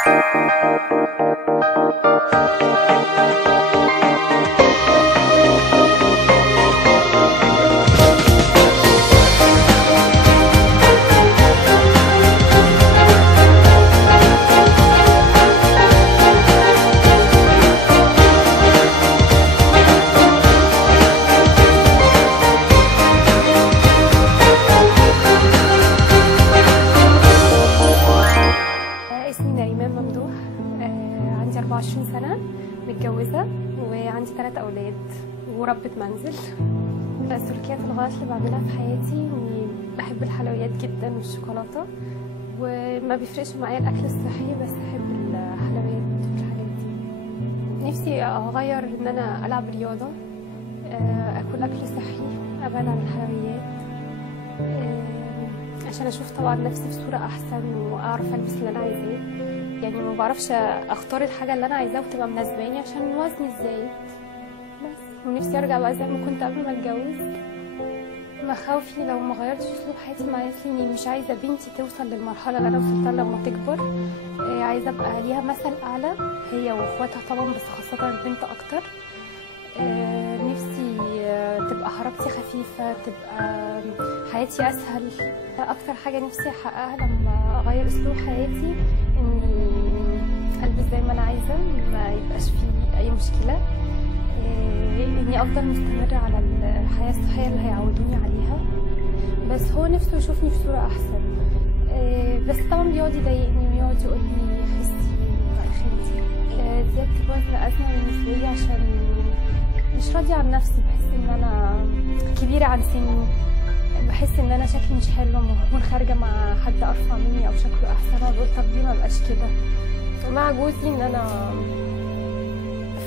عندي 24 سنة، متجوزة وعندي 3 أولاد وربة منزل. سلوكيات الغلط اللي بعملها في حياتي إني بحب الحلويات جدا والشوكولاتة، وما بيفرقش معايا الأكل الصحي، بس أحب الحلويات والحاجات دي. نفسي أغير إن أنا ألعب رياضة، أكل أكل صحي، أبعد عن الحلويات، عشان أشوف طبعا نفسي في صورة أحسن وأعرف ألبس اللي أنا عايزاه. يعني ما بعرفش اختار الحاجه اللي انا عايزاها وتبقى مناسباني عشان وزني الزايد بس. ونفسي ارجع بقى زي ما كنت قبل ما اتجوز. مخاوفي لو ما غيرتش اسلوب حياتي معايا اني مش عايزه بنتي توصل للمرحله اللي انا وصلتها لما تكبر. عايزه ابقى ليها مثل اعلى، هي واخواتها طبعا، بس خاصه البنت اكتر. نفسي تبقى حركتي خفيفه، تبقى حياتي اسهل. اكتر حاجه نفسي احققها لما اغير اسلوب حياتي اني البس زي ما انا عايزه، ما يبقاش فيه اي مشكله، اني افضل مستمره على الحياه الصحيه اللي هيعودوني عليها. بس هو نفسه يشوفني في صوره احسن، بس طبعا بيقعد يضايقني ويقعد يقول لي حسي اخرتي. زياده الوزن ازمه بالنسبه لي عشان مش راضيه عن نفسي، بحس ان انا كبيره عن سني، بحس ان انا شكلي مش حلو لما بكون خارجه مع حد ارفع مني او شكله احسن. انا بقول طب ليه ما بقاش كده. ومع جوزي ان انا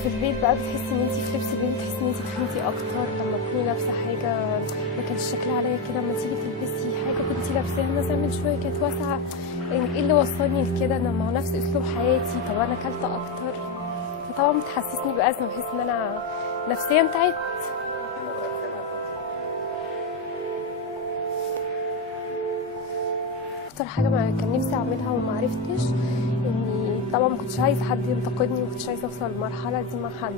في البيت بقى بتحسي ان انت في لبس البيت بتحسي ان انت تخنتي اكتر لما تكوني لابسه حاجه ما كانش شكلها عليا كده. لما تيجي تلبسي حاجه كنتي لابساها مثلا من شويه كانت واسعه، ايه اللي وصلني لكده؟ انا ما هو نفس اسلوب حياتي، طب انا اكلت اكتر. فطبعا بتحسسني بازمه، بحس ان انا نفسيا تعبت. اكتر حاجه ما كان نفسي اعملها وما عرفتش، اني طبعا ما كنتش عايزه حد ينتقدني، وما كنتش عايزه اوصل للمرحله دي مع حد.